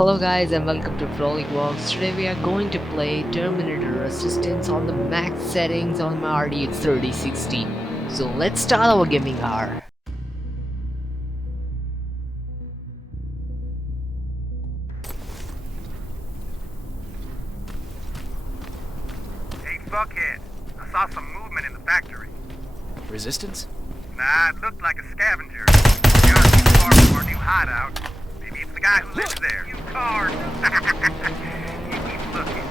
Hello guys and welcome to Frolic Walks. Today we are going to play Terminator Resistance on the max settings on my RTX 3060. So let's start our gaming hour. Hey fuckhead, I saw some movement in the factory. Resistance? Nah, it looked like a scavenger. We aren't too far from our new hideout. Maybe it's the guy who lives there. You card. You keep looking.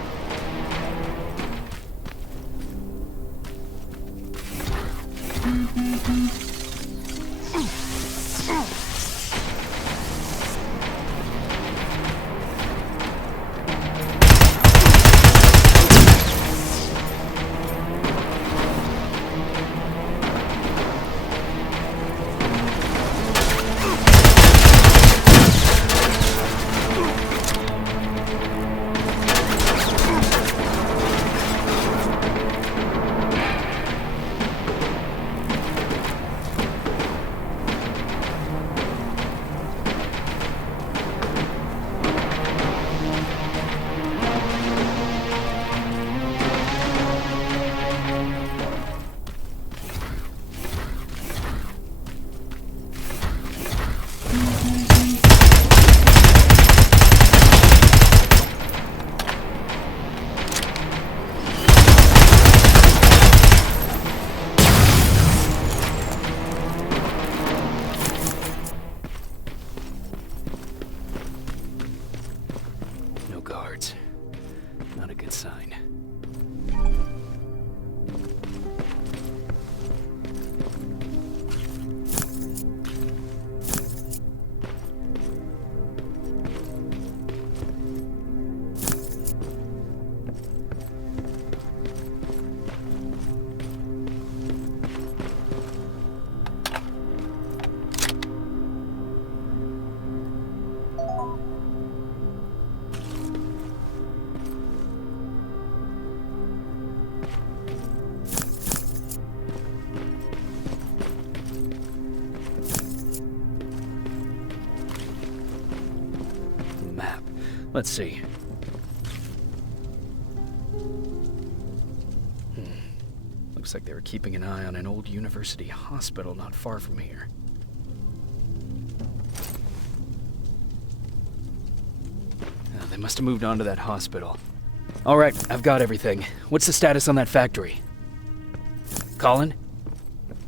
No guards. Not a good sign. Map. Let's see. Looks like they were keeping an eye on an old university hospital not far from here. They must have moved on to that hospital. Alright, I've got everything. What's the status on that factory? Colin?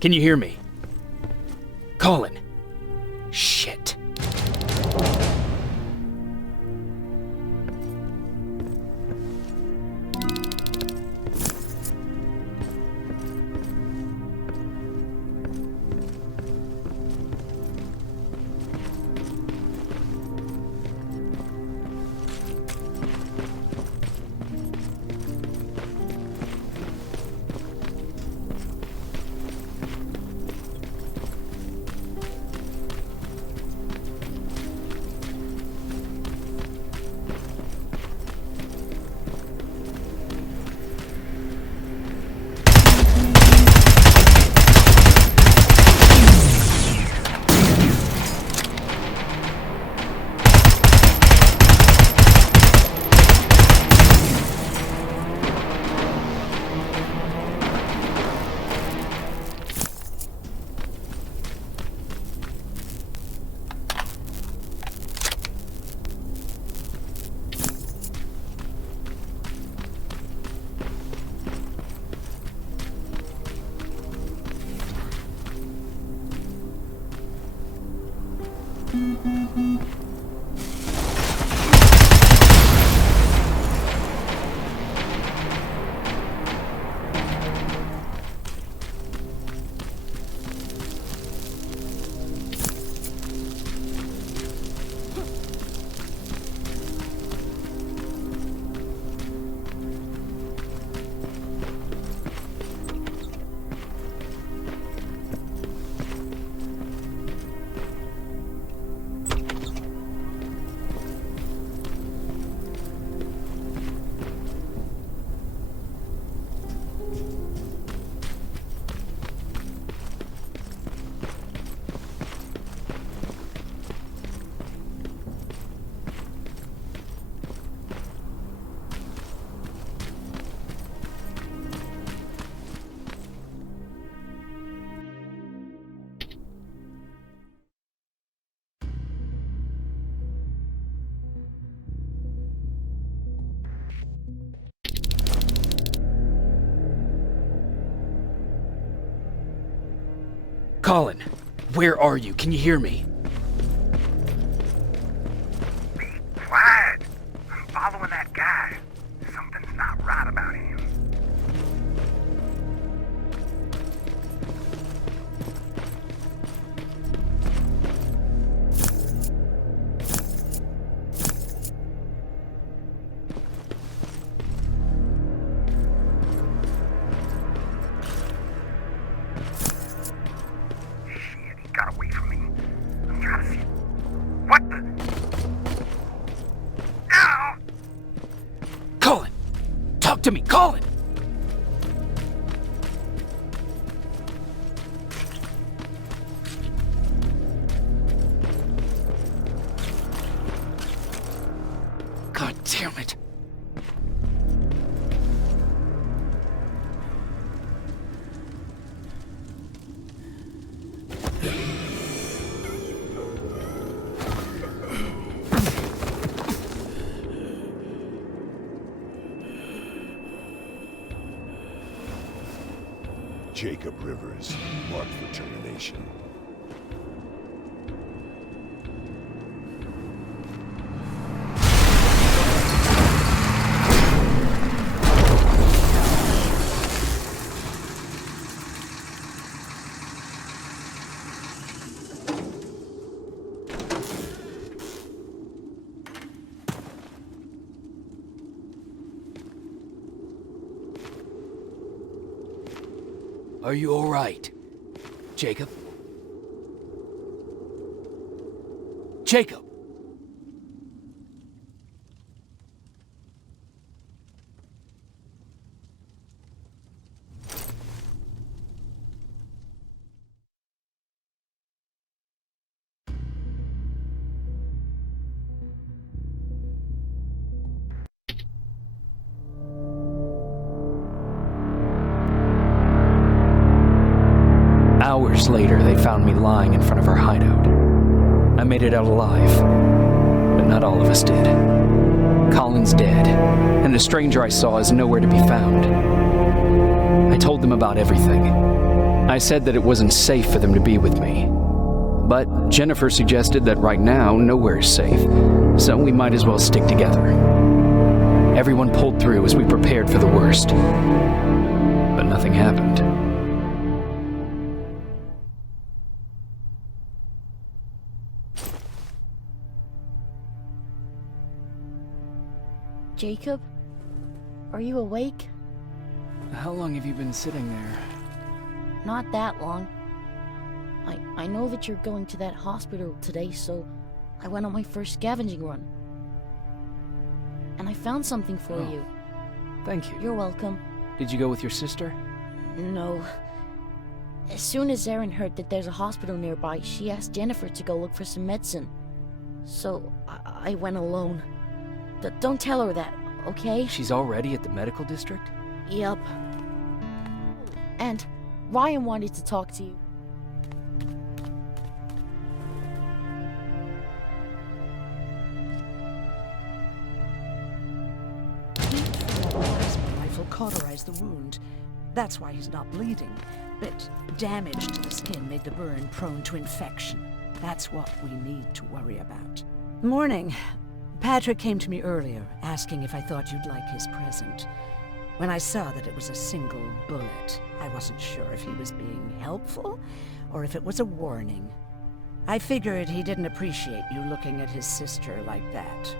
Can you hear me? Colin! Shit. Colin, where are you? Can you hear me? Be quiet. I'm following that guy. Something's not right about him. Shit, he got away from me. I'm trying to see. What the? Ow! Colin! Talk to me, Colin! God damn it. Jacob Rivers, marked for termination. Are you all right? Jacob? Jacob! Hours later, they found me lying in front of our hideout. I made it out alive, but not all of us did. Colin's dead, and the stranger I saw is nowhere to be found. I told them about everything. I said that it wasn't safe for them to be with me. But Jennifer suggested that right now, nowhere is safe, so we might as well stick together. Everyone pulled through as we prepared for the worst. But nothing happened. Jacob? Are you awake? How long have you been sitting there? Not that long. I know that you're going to that hospital today, so I went on my first scavenging run. And I found something for Oh. you. Thank you. You're welcome. Did you go with your sister? No. As soon as Erin heard that there's a hospital nearby, she asked Jennifer to go look for some medicine. So I went alone. Don't tell her that, okay? She's already at the medical district? Yup. And Ryan wanted to talk to you. Plasma rifle cauterized the wound. That's why he's not bleeding. But damage to the skin made the burn prone to infection. That's what we need to worry about. Morning. Patrick came to me earlier, asking if I thought you'd like his present. When I saw that it was a single bullet, I wasn't sure if he was being helpful or if it was a warning. I figured he didn't appreciate you looking at his sister like that.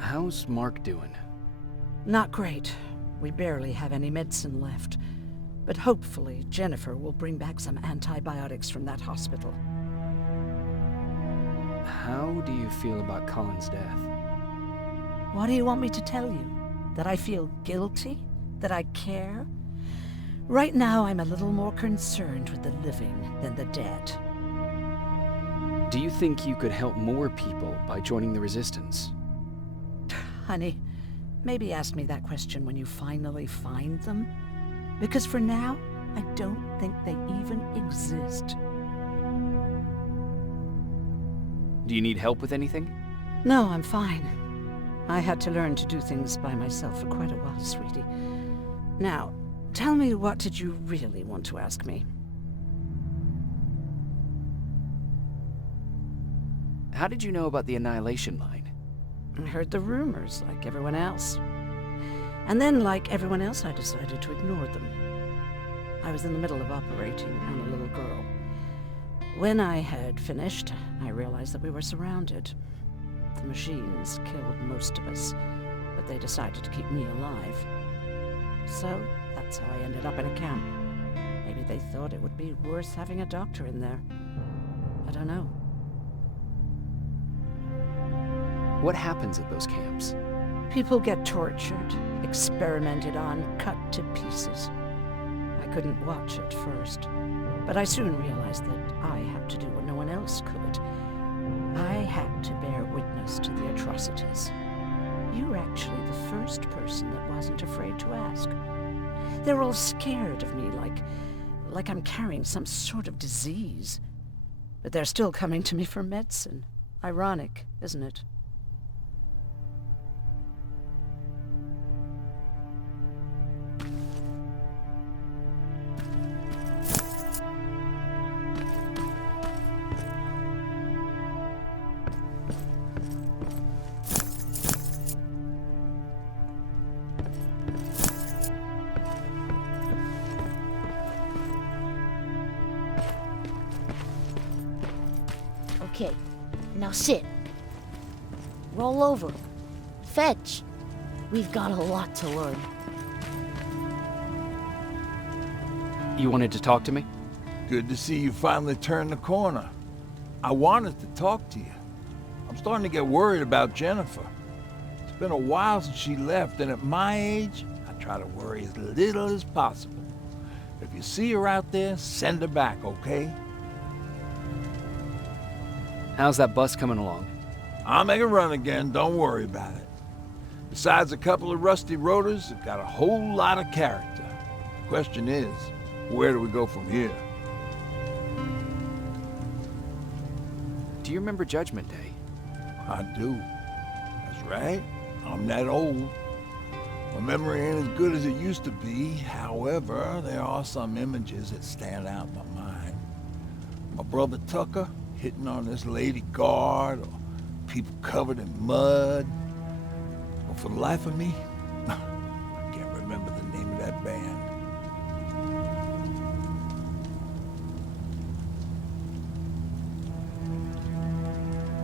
How's Mark doing? Not great. We barely have any medicine left. But hopefully Jennifer will bring back some antibiotics from that hospital. How do you feel about Colin's death? What do you want me to tell you? That I feel guilty? That I care? Right now, I'm a little more concerned with the living than the dead. Do you think you could help more people by joining the Resistance? Honey, maybe ask me that question when you finally find them. Because for now, I don't think they even exist. Do you need help with anything? No, I'm fine. I had to learn to do things by myself for quite a while, sweetie. Now, Tell me, what did you really want to ask me? How did you know about the Annihilation Line? I heard the rumors, like everyone else. And then, like everyone else, I decided to ignore them. I was in the middle of operating on a little girl. When I had finished, I realized that we were surrounded. The machines killed most of us, but they decided to keep me alive. So, that's how I ended up in a camp. Maybe they thought it would be worth having a doctor in there. I don't know. What happens at those camps? People get tortured, experimented on, cut to pieces. I couldn't watch at first, but I soon realized that I had to do what no one else could. I had to bear witness to the atrocities. You were actually the first person that wasn't afraid to ask. They're all scared of me, like I'm carrying some sort of disease. But they're still coming to me for medicine. Ironic, isn't it? Okay, now sit. Roll over. Fetch. We've got a lot to learn. You wanted to talk to me? Good to see you finally turned the corner. I wanted to talk to you. I'm starting to get worried about Jennifer. It's been a while since she left, and at my age, I try to worry as little as possible. If you see her out there, send her back, okay? How's that bus coming along? I'll make a run again, don't worry about it. Besides a couple of rusty rotors, it's got a whole lot of character. The question is, where do we go from here? Do you remember Judgment Day? I do. That's right. I'm that old. My memory ain't as good as it used to be. However, there are some images that stand out in my mind. My brother Tucker hitting on this lady guard, or people covered in mud. But for the life of me, I can't remember the name of that band.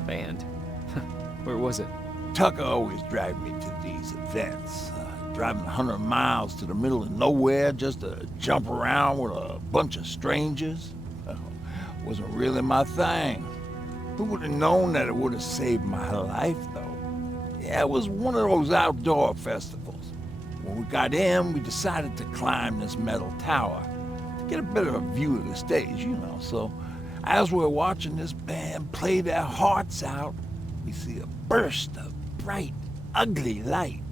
Band? Where was it? Tucker always dragged me to these events, driving 100 miles to the middle of nowhere just to jump around with a bunch of strangers. Wasn't really my thing. Who would have known that it would have saved my life, though? Yeah, it was one of those outdoor festivals. When we got in, we decided to climb this metal tower to get a better view of the stage, you know. So as we're watching this band play their hearts out, we see a burst of bright, ugly light.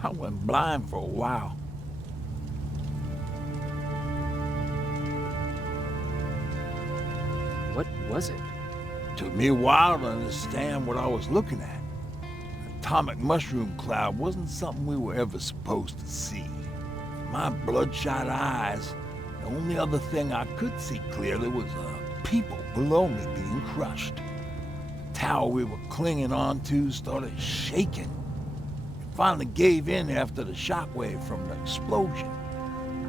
I went blind for a while. What was it? Took me a while to understand what I was looking at. An atomic mushroom cloud wasn't something we were ever supposed to see. My bloodshot eyes, the only other thing I could see clearly was people below me being crushed. The tower we were clinging onto started shaking. It finally gave in after the shockwave from the explosion.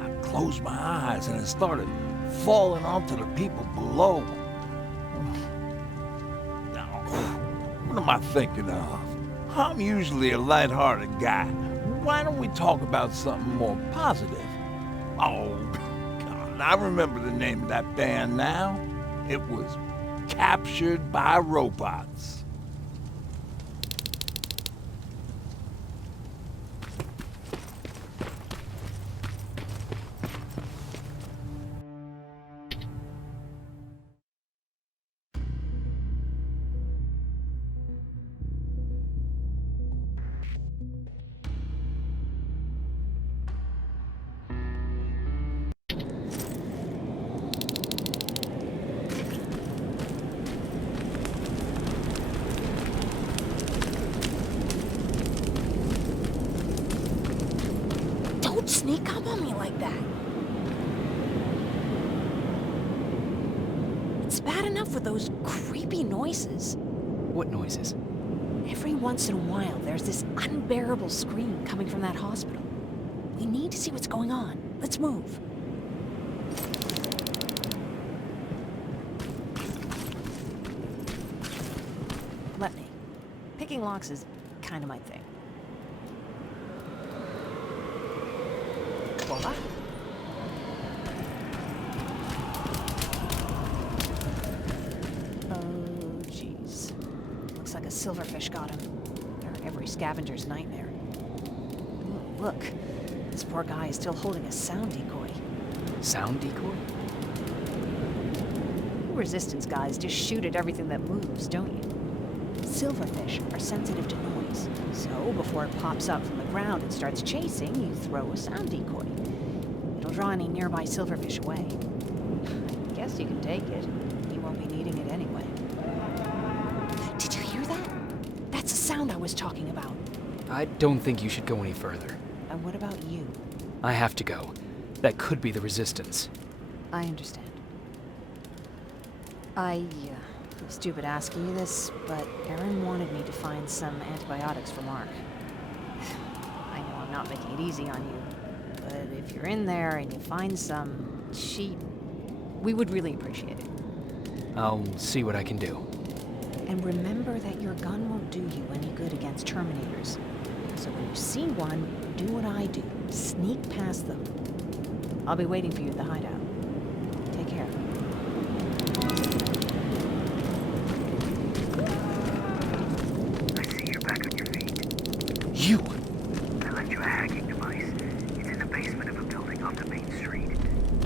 I closed my eyes and it started falling onto the people below. What am I thinking of? I'm usually a lighthearted guy. Why don't we talk about something more positive? Oh, God, I remember the name of that band now. It was Captured by Robots. Don't sneak up on me like that. It's bad enough with those creepy noises. What noises? Every once in a while, there's this unbearable scream coming from that hospital. We need to see what's going on. Let's move. Let me. Picking locks is kind of my thing. Voila. Oh, jeez. Looks like a silverfish got him. They're every scavenger's nightmare. Ooh, look. This poor guy is still holding a sound decoy. Sound decoy? You resistance guys just shoot at everything that moves, don't you? Silverfish are sensitive to noise, so before it pops up from the ground and starts chasing, you throw a sound decoy. It'll draw any nearby silverfish away. I guess you can take it. You won't be needing it anyway. Did you hear that? That's the sound I was talking about. I don't think you should go any further. And what about you? I have to go. That could be the resistance. I understand. I feel stupid asking you this, but Erin wanted me to find some antibiotics for Mark. I know I'm not making it easy on you, but if you're in there and you find some, we would really appreciate it. I'll see what I can do. And remember that your gun won't do you any good against Terminators. So when you see one, do what I do. Sneak past them. I'll be waiting for you at the hideout. Take care. I see you're back on your feet. You! I left you a hacking device. It's in the basement of a building off the main street.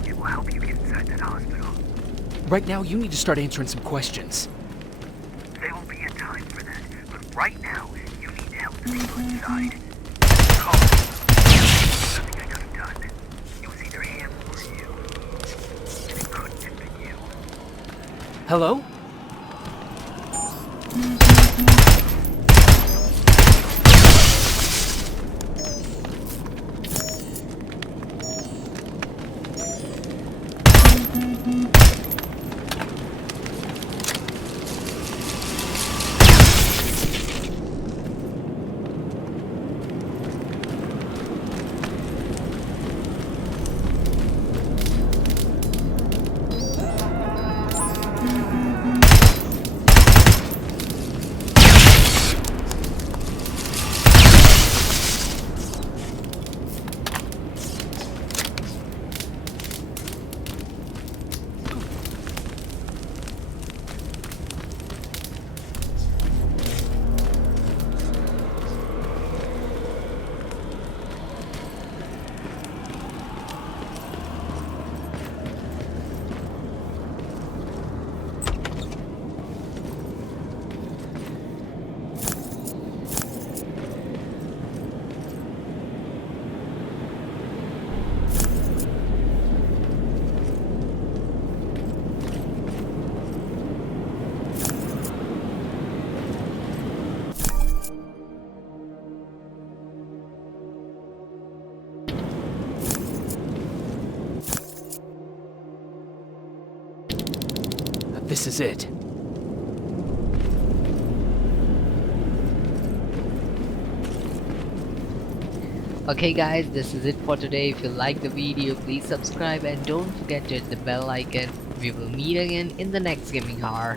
It will help you get inside that hospital. Right now, you need to start answering some questions. There will be a time for that, but right now, you need to help the people inside. Call me. Nothing I could have done. It was either him or you. And it couldn't have been you. Hello? This is it. Okay guys, this is it for today. If you like the video, please subscribe and don't forget to hit the bell icon. We will meet again in the next gaming hour.